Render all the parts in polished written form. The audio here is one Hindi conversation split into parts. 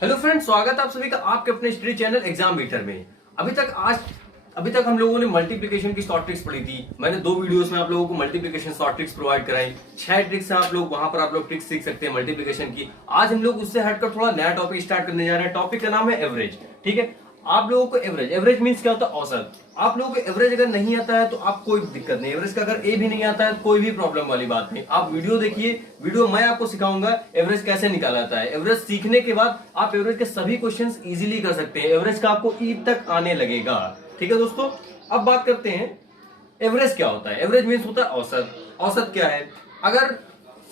हेलो फ्रेंड्स, स्वागत है आप सभी का आपके अपने स्टडी चैनल एग्जाम बीटर में। अभी तक हम लोगों ने मल्टीप्लिकेशन की शॉर्ट ट्रिक्स पढ़ी थी। मैंने 2 वीडियोस में आप लोगों को मल्टीप्लिकेशन शॉर्ट ट्रिक्स प्रोवाइड कराई। 6 ट्रिक्स हैं, आप लोग वहां पर आप लोग ट्रिक्स सीख सकते हैं मल्टीप्लिकेशन की। आज हम लोग उससे हटकर थोड़ा नया टॉपिक स्टार्ट करने जा रहे हैं। टॉपिक का नाम है एवरेज। ठीक है, आप लोगों को एवरेज मींस क्या होता है? औसत। आप लोगों को एवरेज अगर नहीं आता है तो आप कोई दिक्कत नहीं। एवरेज का अगर ए भी नहीं आता है तो कोई भी प्रॉब्लम वाली बात नहीं। आप वीडियो देखिए, वीडियो मैं आपको सिखाऊंगा एवरेज कैसे निकाला जाता है। एवरेज सीखने के बाद आप एवरेज के सभी क्वेश्चंस इजीली कर सकते हैं। एवरेज का आपको ई तक आने लगेगा। ठीक है दोस्तों, अब बात करते हैं एवरेज क्या होता है। एवरेज मीन्स होता है औसत। औसत क्या है? अगर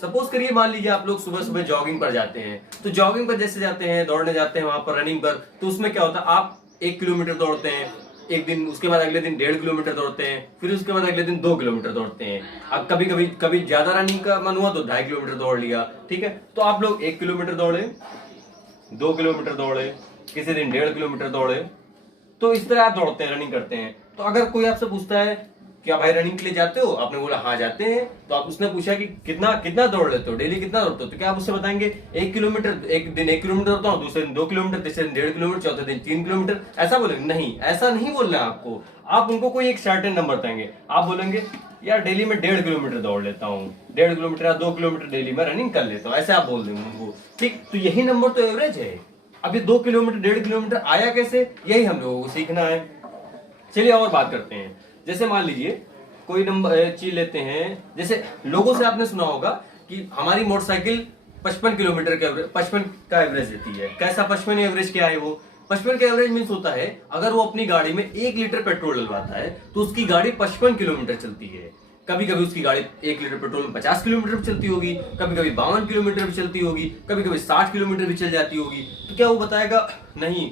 सपोज करिए, मान लीजिए आप लोग सुबह सुबह जॉगिंग पर जाते हैं, तो जॉगिंग पर जैसे जाते हैं, दौड़ने जाते हैं वहां पर रनिंग पर, तो उसमें क्या होता है, आप 1 किलोमीटर दौड़ते हैं एक दिन, उसके बाद अगले दिन 1.5 किलोमीटर दौड़ते हैं, फिर उसके बाद अगले दिन 2 किलोमीटर दौड़ते हैं। अब कभी ज्यादा रनिंग का मन हुआ तो 2.5 किलोमीटर दौड़ लिया। ठीक है, तो आप लोग 1 किलोमीटर दौड़े, 2 किलोमीटर दौड़े, किसी दिन 1.5 किलोमीटर दौड़े, तो इस तरह आप दौड़ते हैं, रनिंग करते हैं। तो अगर कोई आपसे पूछता है क्या भाई रनिंग के लिए जाते हो, आपने बोला हाँ जाते हैं, तो आप उसने पूछा कि कितना कितना दौड़ लेते हो, डेली कितना दौड़ते हो, तो क्या आप उससे बताएंगे 1 किलोमीटर, एक दिन 1 किलोमीटर दौड़ता हूँ, दूसरे दिन 2 किलोमीटर, तीसरे दिन 1.5 किलोमीटर, चौथे दिन 3 किलोमीटर, ऐसा बोलेंगे? नहीं, ऐसा नहीं बोलना है आपको। आप उनको कोई एक सर्टेन नंबर देंगे। आप बोलेंगे यार डेली में 1.5 किलोमीटर दौड़ लेता हूँ, 1.5 किलोमीटर या 2 किलोमीटर डेली में रनिंग कर लेता हूँ, ऐसे आप बोल देंगे उनको। ठीक, तो यही नंबर तो एवरेज है। अभी 2 किलोमीटर 1.5 किलोमीटर आया कैसे, यही हम लोगों को सीखना है। चलिए और बात करते हैं। जैसे मान लीजिए कोई नंबर चीज लेते हैं, जैसे लोगों से आपने सुना होगा कि हमारी मोटरसाइकिल 55 किलोमीटर का 55 का एवरेज देती है। कैसा 55 एवरेज क्या है? वो 55 का एवरेज मीन्स होता है अगर वो अपनी गाड़ी में 1 लीटर पेट्रोल डलवाता है तो उसकी गाड़ी 55 किलोमीटर चलती है। कभी कभी उसकी गाड़ी 1 लीटर पेट्रोल में 50 किलोमीटर भी चलती होगी, कभी कभी 52 किलोमीटर भी चलती होगी, कभी कभी 60 किलोमीटर भी चल जाती होगी। तो क्या वो बताएगा नहीं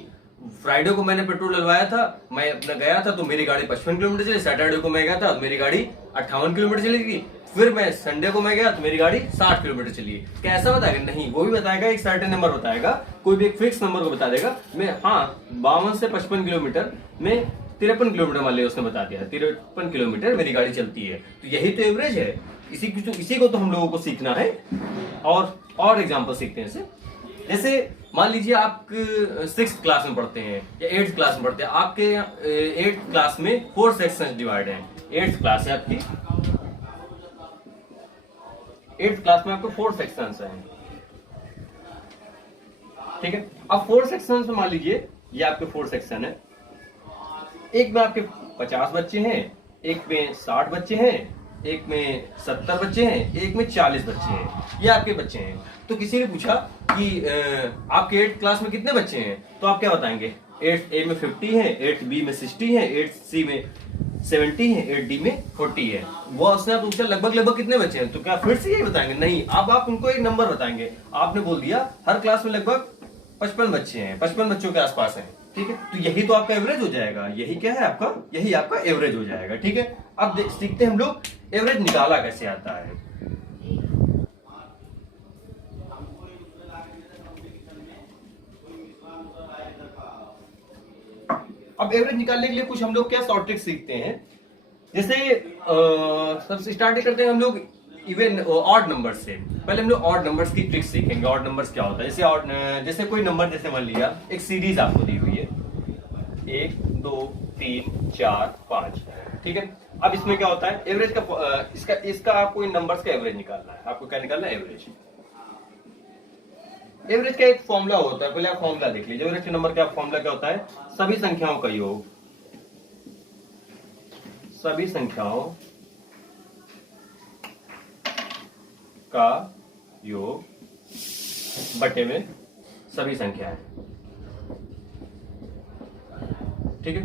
फ्राइडे को मैंने पेट्रोल डलवाया था, मैं अपना गया था तो मेरी गाड़ी 55 किलोमीटर चली, सैटरडे को मैं गया था तो मेरी गाड़ी 58 किलोमीटर चलेगी, फिर मैं संडे को मैं गया तो मेरी गाड़ी 60 किलोमीटर चली। क्या ऐसा बताएगा? नहीं, वो भी बताएगा एक सर्टेन नंबर बताएगा, कोई भी एक फिक्स नंबर को बता देगा। मैं हाँ 52 से 55 किलोमीटर में 53 किलोमीटर मान लिया, उसने बता दिया 53 किलोमीटर मेरी गाड़ी चलती है। तो यही तो एवरेज है। इसी को तो हम लोगों को सीखना है। और एग्जाम्पल सीखते हैं इसे। जैसे मान लीजिए आप 6th क्लास में पढ़ते हैं या 8th क्लास में पढ़ते हैं। आपके 8th क्लास में 4 सेक्शन डिवाइड हैं। 8th क्लास है आपकी, 8th क्लास में आपको 4 सेक्शंस हैं। ठीक है, अब 4 सेक्शंस में मान लीजिए ये आपके 4 सेक्शन है। एक में आपके 50 बच्चे हैं, एक में 60 बच्चे हैं, एक में 70 बच्चे हैं, एक में 40 बच्चे हैं। ये आपके बच्चे हैं। तो किसी ने पूछा कि आपके 8th क्लास में कितने बच्चे हैं, तो आप क्या बताएंगे? 8 ए में 50 है, 8 बी में 60 है, 8 सी में 70 है, 8 डी में 40 है। वो उसने पूछा लगभग कितने बच्चे हैं, तो क्या फिर से यही बताएंगे? नहीं, अब आप उनको एक नंबर बताएंगे। आपने बोल दिया हर क्लास में लगभग 55 बच्चे हैं, 55 बच्चों के आसपास हैं। ठीक है, तो यही तो आपका एवरेज हो जाएगा। यही क्या है आपका? यही आपका एवरेज हो जाएगा। ठीक है, अब सीखते हैं हम लोग एवरेज निकाला कैसे आता है। अब एवरेज निकालने के लिए कुछ हम लोग क्या शॉर्ट ट्रिक सीखते हैं। जैसे सबसे स्टार्ट करते हैं हम लोग इवन ऑड नंबर से। पहले हम लोग ऑड नंबर्स की ट्रिक सीखेंगे। ऑड नंबर्स क्या होता है? जैसे कोई नंबर, जैसे मान लिया एक सीरीज आपको दी हुई है 1 2 3 4 5। ठीक है, अब इसमें क्या होता है? एवरेज का इसका आपको इन नंबर्स का एवरेज निकालना है। आपको क्या निकालना है? एवरेज। एवरेज का एक फॉर्मूला होता है, पहले आप फॉर्मूला देख लीजिए। एवरेज के नंबर का फॉर्मूला क्या होता है? सभी संख्याओं का योग, सभी संख्याओं का योग बटे में सभी संख्याएं। ठीक है,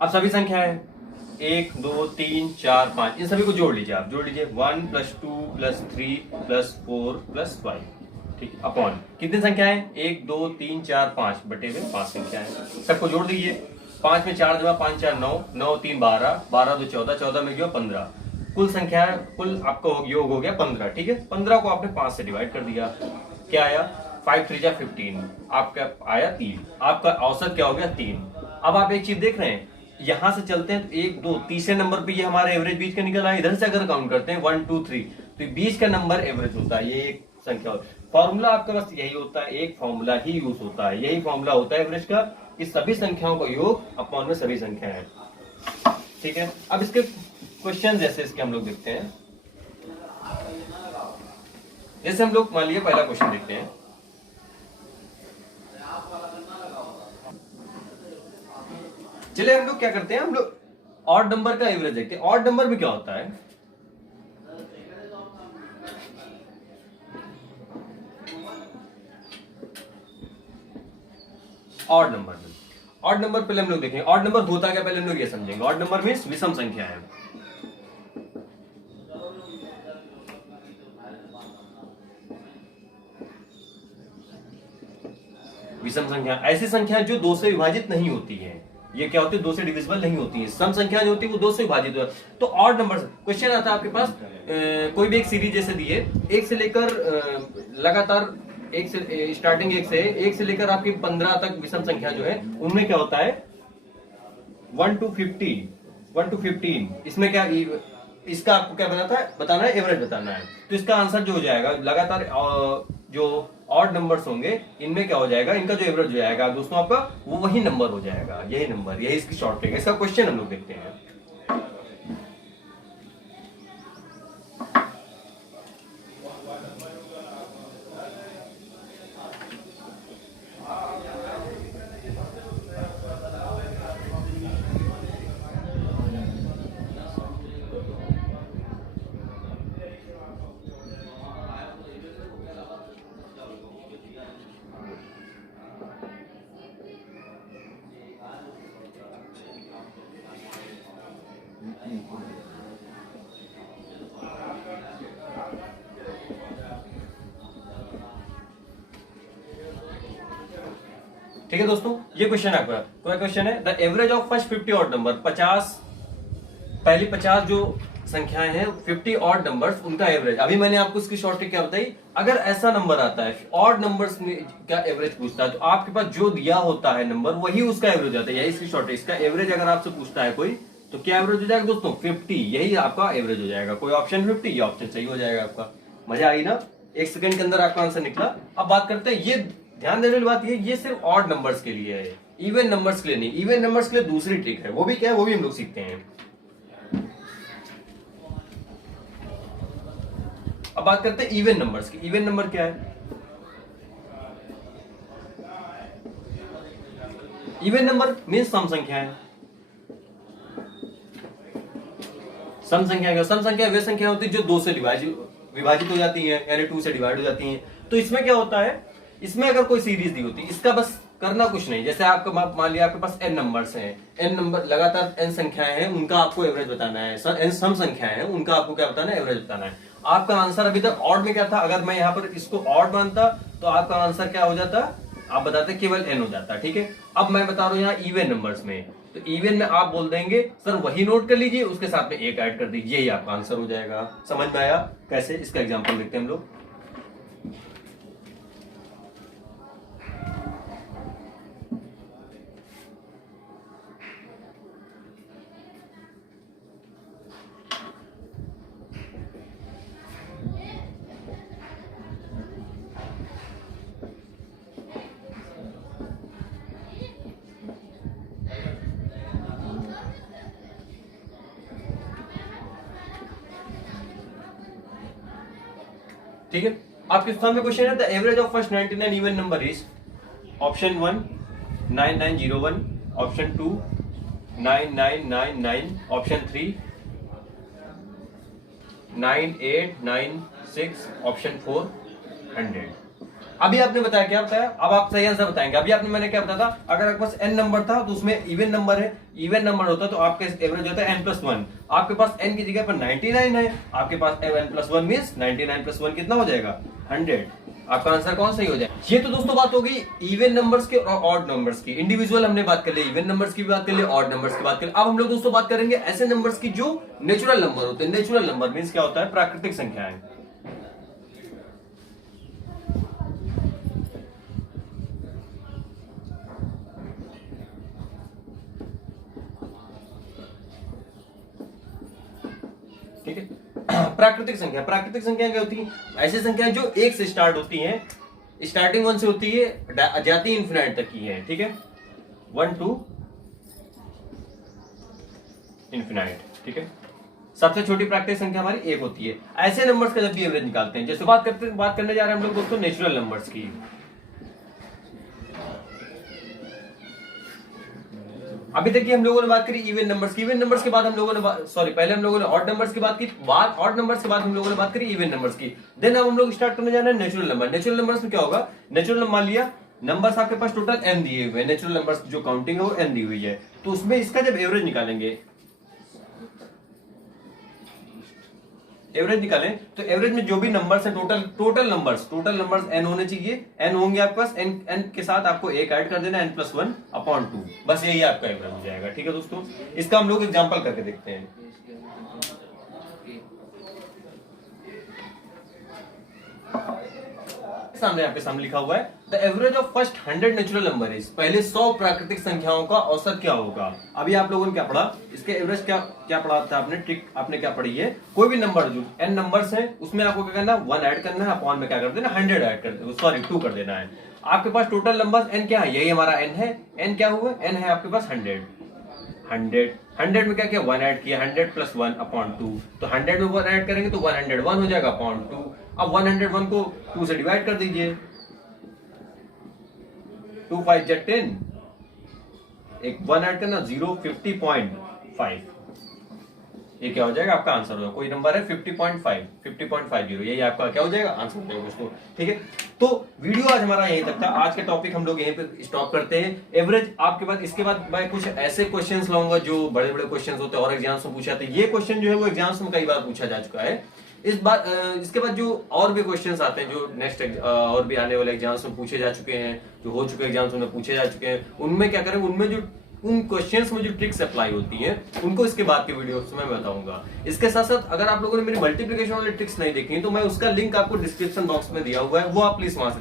अब सभी संख्याएं 1 2 3 4 5, इन सभी को जोड़ लीजिए। आप जोड़ लीजिए 1 + 2 + 3 + 4 + 5। ठीक है, अपॉन कितनी संख्याएं? 1 2 3 4 5 बटे में 5 संख्याएं। सबको जोड़ दीजिए। 5 में 4 जमा 5 4 9, 9 3 12, 12 2 14, 14 में गया 15। कुल संख्या, कुल आपका योग हो गया 15। ठीक है, 15 को आपने 5 से डिवाइड कर दिया। क्या आया? 5 3 15, आपका आया 3। आपका औसत क्या हो गया? 3। अब आप एक चीज देख रहे हैं, यहां से चलते हैं तो 1 2 तीसरे नंबर पे ये हमारा एवरेज बीच का निकल आया। इधर से अगर काउंट करते हैं 1 2 3, तो बीच का नंबर एवरेज होता है। ये संख्या। फॉर्मूला आपका बस यही होता है, एक फॉर्मूला ही यूज होता है, यही फॉर्मूला होता है एवरेज का, कि सभी संख्याओं का योग अपॉन में सभी संख्याएं। ठीक है, अब इसके क्वेश्चन जैसे इसके हम लोग देखते हैं। जैसे हम लोग मान लिया पहला क्वेश्चन देखते हैं। चलिए हम लोग क्या करते हैं, हम लोग ऑड नंबर का एवरेज देखते हैं। ऑड नंबर में क्या होता है, ऑड नंबर पहले हम लोग देखेंगे। ऑड नंबर होता क्या पहले हम लोग ये समझेंगे। ऑड नंबर मीन्स विषम संख्या है। विषम संख्या ऐसी संख्या जो दो से विभाजित नहीं होती है। ये क्या होती है, दो से डिविजिबल नहीं होती है। सम संख्या जो होती है वो दो से विभाजित होती है। तो ऑड नंबर क्वेश्चन आता है आपके पास, कोई भी एक सीरीज जैसे दिए, एक से लेकर लगातार एक से स्टार्टिंग एक से लेकर आपकी 15 तक विषम संख्या जो है उनमें क्या होता है 1 to 15। इसमें क्या, इसका आपको क्या बताना है एवरेज बताना है। तो इसका आंसर जो हो जाएगा लगातार जो ऑड नंबर्स होंगे इनमें क्या हो जाएगा, इनका जो एवरेज हो जाएगा दोस्तों आपका वो वही नंबर हो जाएगा, यही नंबर, यही इसकी शॉर्ट ट्रिक है। इसका क्वेश्चन हम लोग देखते हैं। ठीक है दोस्तों, ये क्वेश्चन है आपका। कोई क्वेश्चन है, the average of first 50 odd number, 50 पहली 50 जो संख्याएं हैं 50 ऑड नंबर्स, उनका एवरेज। अभी मैंने आपको इसकी शॉर्ट ट्रिक क्या बताई, अगर ऐसा नंबर आता है ऑड नंबर्स में क्या एवरेज पूछता है, तो आपके पास जो दिया होता है नंबर वही उसका एवरेज आता है, यही इसकी शॉर्ट ट्रिक। इसका एवरेज अगर आपसे पूछता है कोई, तो क्या एवरेज हो जाएगा दोस्तों 50, यही आपका एवरेज हो जाएगा। कोई ऑप्शन 50, ये ऑप्शन सही हो जाएगा आपका। मजा आई ना, एक सेकंड के अंदर आपका आंसर निकला। अब बात करते हैं, ये ध्यान देने वाली बात ये सिर्फ ऑड नंबर्स के लिए है, इवन नंबर्स के लिए नहीं। इवन नंबर्स के लिए दूसरी ट्रिक है, वो भी क्या है वो भी हम लोग सीखते हैं। अब बात करते हैं इवन नंबर्स की। इवन नंबर क्या है, इवन नंबर मीन्स सम संख्या है। सम संख्या क्या, सम संख्या वे संख्या होती है जो दो से विभाजित हो जाती है, यानी 2 से डिवाइड हो जाती है। तो इसमें क्या होता है, इसमें अगर कोई सीरीज दी होती है, इसका बस करना कुछ नहीं। जैसे आपका मान लिया आपके पास n नंबर्स हैं, n नंबर लगातार n संख्याएं हैं, उनका आपको एवरेज बताना है। n सम संख्याएं हैं, उनका आपको क्या बताना है, एवरेज बताना है। आपका आंसर अभी तक ऑड में क्या था, अगर मैं यहाँ पर इसको ऑड मानता तो आपका आंसर क्या हो जाता, आप बताते केवल n हो जाता। ठीक है, अब मैं बता रहा हूँ यहाँ इवन नंबर्स में, तो इवन में आप बोल देंगे सर वही नोट कर लीजिए, उसके साथ में एक ऐड कर दीजिए, यही आपका आंसर हो जाएगा। समझ में आया कैसे, इसका एग्जांपल देखते हैं हम लोग। ठीक है, आपके सामने क्वेश्चन है, the average of first 99 even number is, option 1 9901, option 2 9999, option 3 9896, option 4 100। अभी आपने बताया क्या बताया, अब आप सही आंसर बताएंगे। अभी आपने मैंने क्या बताया था, अगर आपके पास n नंबर था तो उसमें इवन नंबर है, इवन नंबर होता तो आपका एवरेज होता है n+1। आपके पास n की जगह पर 99 है, आपके पास n+1 मींस 99+1 कितना हो जाएगा 100। आपका आंसर कौन सही हो जाएगा। ये तो दोस्तों बात होगी इवन नंबर्स के और ऑड नंबर्स की। इंडिविजुअल हमने बात कर ली, इवन नंबर्स की बात कर ली, ऑड नंबर्स की बात कर ली। अब हम लोग दोस्तों बात करेंगे ऐसे नंबर्स की जो नेचुरल नंबर होते हैं। नेचुरल नंबर मींस क्या होता है, प्राकृतिक संख्याएं। ठीक है, प्राकृतिक संख्या क्या होती है? ऐसी संख्या जो एक से स्टार्ट होती हैं, स्टार्टिंग 1 से होती है, जाती इन्फिनाइट तक की है, ठीक है, 1 टू इन्फिनाइट, ठीक है। सबसे छोटी प्राकृतिक संख्या हमारी 1 होती है। ऐसे नंबर्स का जब भी एवरेज निकालते हैं, जैसे बात करने जा रहे हैं हम लोग दोस्तों नेचुरल नंबर्स की। अभी तक की हम लोगों ने बात करी इवन नंबर्स की। इवन नंबर्स के बाद हम लोगों ने पहले हम लोगों ने ऑड नंबर्स की बात की, ऑड नंबर्स के बाद हम लोगों ने बात करी इवन नंबर्स की। देन अब हम लोग स्टार्ट करने जा रहे हैं नेचुरल नंबर। नेचुरल नंबर्स में क्या होगा? नेचुरल नंबर मान लिया नंबर्स आपके पास टोटल n दिए हुए हैं, नेचुरल नंबर्स जो काउंटिंग है वो n दी हुई है, तो उसमें इसका जब एवरेज निकालेंगे, एवरेज निकालें तो एवरेज में जो भी नंबर्स हैं टोटल नंबर्स n होने चाहिए। n होंगे आपके पास, n के साथ आपको एक ऐड कर देना, n+1/2, बस यही आपका एवरेज हो जाएगा, ठीक है दोस्तों। इसका हम लोग एग्जांपल करके देखते हैं। सामने आपके सामने लिखा हुआ है the average of first 100 natural number is, पहले 100 प्राकृतिक संख्याओं का औसत क्या होगा। अभी आप लोगों ने क्या पढ़ा, इसके एवरेज क्या पढ़ा था आपने, ट्रिक आपने क्या पढ़ी है, कोई भी नंबर जो n नंबर्स हैं उसमें आपको क्या करना, 1 ऐड करना है, अपॉन में क्या कर देना, 100 ऐड कर देना, सॉरी 2 कर देना है। आपके पास टोटल नंबर्स n क्या है, यही हमारा n है, n क्या हुआ, n है आपके पास 100 में क्या किया, 1 ऐड किया, 100+1/2, तो 100 में 1 ऐड करेंगे तो 101 हो जाएगा अपॉन 2। अब 101 को 2 से डिवाइड कर दीजिए, 2 5 10, एक 1 ऐड करना 0, 50.5, ये क्या हो जाएगा आपका आंसर होगा। कोई नंबर है 50.50, यही आपका क्या हो जाएगा, आंसर हो जाएगा दोस्तों, ठीक है। तो वीडियो आज हमारा यहीं तक था। आज का टॉपिक हम लोग यहीं पे स्टॉप करते हैं। एवरेज आपके बाद, इसके बाद मैं कुछ ऐसे क्वेश्चंस लाऊंगा जो बड़े बड़े क्वेश्चंस होते हैं और एग्जाम्स में पूछे जाते हैं। ये क्वेश्चन जो है वो एग्जाम्स में कई बार पूछा जा चुका है। इसके बाद जो और भी क्वेश्चंस आते हैं जो नेक्स्ट और भी आने वाले एग्जाम्स में पूछे जा चुके हैं, जो हो चुके एग्जाम्स में पूछे जा चुके हैं, उनमें क्या करें, उनमें जो उन क्वेश्चंस में जो ट्रिक्स अप्लाई होती हैं उनको इसके बाद के वीडियोस में मैं बताऊंगा। इसके साथ साथ अगर आप लोगों ने मेरी मल्टीप्लिकेशन वाली ट्रिक्स नहीं देखी तो मैं उसका लिंक आपको डिस्क्रिप्शन बॉक्स में दिया हुआ है, वो आप प्लीज वहां से